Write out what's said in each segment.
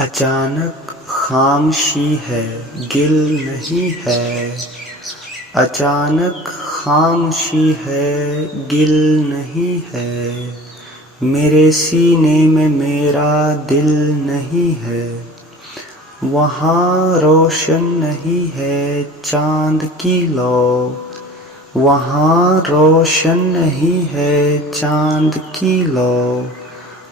اچانک خاموشی ہے گل نہیں ہے، اچانک خاموشی ہے گل نہیں ہے، میرے سینے میں میرا دل نہیں ہے، وہاں روشن نہیں ہے چاند کی لو، وہاں روشن نہیں ہے چاند کی لو،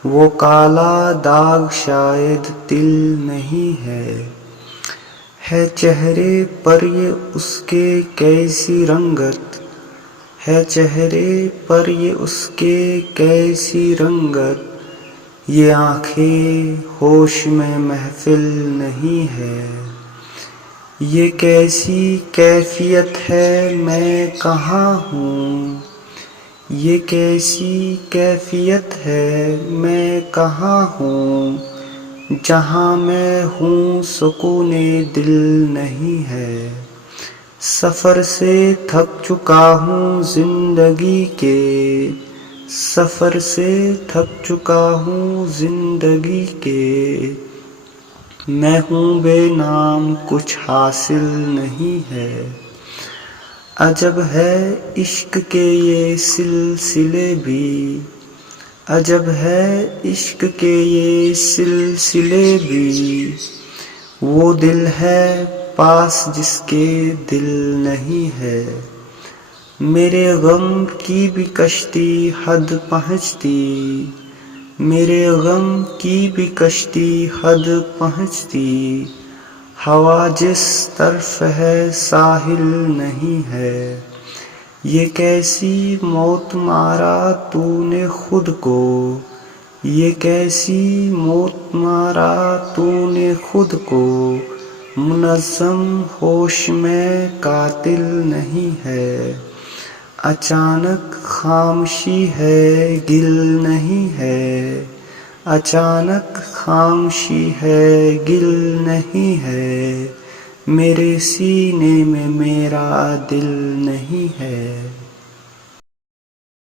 وہ کالا داغ شاید دل نہیں ہے چہرے پر یہ اس کے کیسی رنگت، ہے چہرے پر یہ اس کے کیسی رنگت، یہ آنکھیں ہوش میں محفل نہیں ہے، یہ کیسی کیفیت ہے میں کہاں ہوں، یہ کیسی کیفیت ہے میں کہاں ہوں، جہاں میں ہوں سکون دل نہیں ہے، سفر سے تھک چکا ہوں زندگی کے، سفر سے تھک چکا ہوں زندگی کے، میں ہوں بے نام کچھ حاصل نہیں ہے، عجب ہے عشق کے یہ سلسلے بھی، عجب ہے عشق کے یہ سلسلے بھی، وہ دل ہے پاس جس کے دل نہیں ہے، میرے غم کی بھی کشتی حد پہنچتی، میرے غم کی بھی کشتی حد پہنچتی، ہوا جس طرف ہے ساحل نہیں ہے، یہ کیسی موت مارا تو نے خود کو، یہ کیسی موت مارا تو نے خود کو، منظم ہوش میں قاتل نہیں ہے، اچانک خاموشی ہے گل نہیں ہے، اچانک خاموشی ہے گل نہیں ہے، میرے سینے میں میرا دل نہیں ہے۔